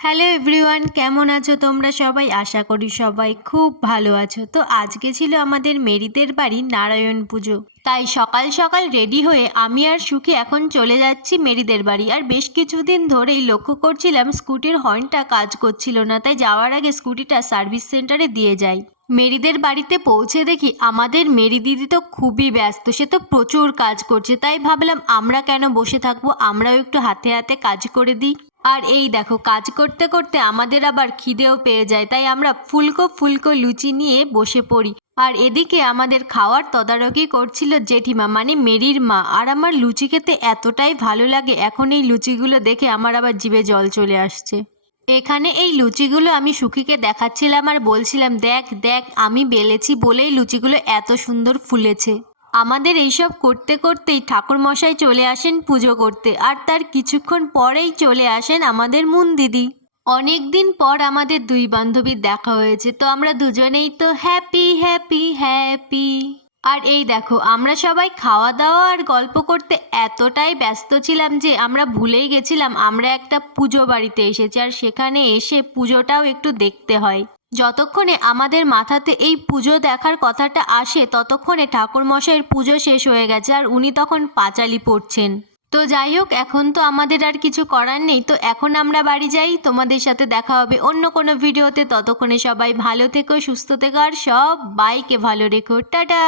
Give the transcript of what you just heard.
Hello everyone, কেমন আছো তোমরা সবাই? আশা করি সবাই খুব ভালো আছো। তো আজকে ছিল আমাদের মেরিদের বাড়ি নারায়ণ পুজো, তাই সকাল সকাল রেডি হয়ে আমি আর সুখী এখন চলে যাচ্ছি মেরিদের বাড়ি। আর বেশ কিছুদিন ধরেই লক্ষ্য করছিলাম স্কুটির হর্নটা কাজ করছিল না, তাই যাওয়ার আগে স্কুটিটা সার্ভিস সেন্টারে দিয়ে যাই। মেরিদের বাড়িতে পৌঁছে দেখি আমাদের মেরি দিদি তো খুবই ব্যস্ত, সে তো প্রচুর কাজ করছে। তাই ভাবলাম আমরা কেন বসে থাকবো, আমরাও একটু হাতে হাতে কাজ করে দিই। আর এই দেখো, কাজ করতে করতে আমাদের আবার খিদেও পেয়ে যায়, তাই আমরা ফুলকো ফুলকো লুচি নিয়ে বসে পড়ি। আর এদিকে আমাদের খাওয়ার তদারকি করছিল জেঠিমা, মানে মেরির মা। আর আমার লুচি খেতে এতটাই ভালো লাগে, এখন এই লুচিগুলো দেখে আমার আবার জিভে জল চলে আসছে। এখানে এই লুচিগুলো আমি সুখীকে দেখাচ্ছিলাম আর বলছিলাম, দেখ দেখ, আমি বেলেছি বলেই লুচিগুলো এত সুন্দর ফুলেছে। আমাদের এইসব করতে করতেই ঠাকুরমশাই চলে আসেন পুজো করতে, আর তার কিছুক্ষণ পরেই চলে আসেন আমাদের মুন দিদি। অনেক দিন পর আমাদের দুই বান্ধবীর দেখা হয়েছে, তো আমরা দুজনেই তো হ্যাপি হ্যাপি হ্যাপি। আর এই দেখো, আমরা সবাই খাওয়া দাওয়া আর গল্প করতে এতটাই ব্যস্ত ছিলাম যে আমরা ভুলেই গেছিলাম আমরা একটা পুজো বাড়িতে এসেছি, আর সেখানে এসে পুজোটাও একটু দেখতে হয়। যতক্ষণে আমাদের মাথাতে এই পুজো দেখার কথাটা আসে ততক্ষণে ঠাকুরমশাইয়ের পুজো শেষ হয়ে গেছে, আর উনি তখন পাঁচালি পড়ছেন। তো যাই হোক, এখন তো আমাদের আর কিছু করার নেই, তো এখন আমরা বাড়ি যাই। তোমাদের সাথে দেখা হবে অন্য কোনো ভিডিওতে। ততক্ষণে সবাই ভালো থেকো, সুস্থ থেকো, আর সব বাইকে ভালো রেখো। টাটা।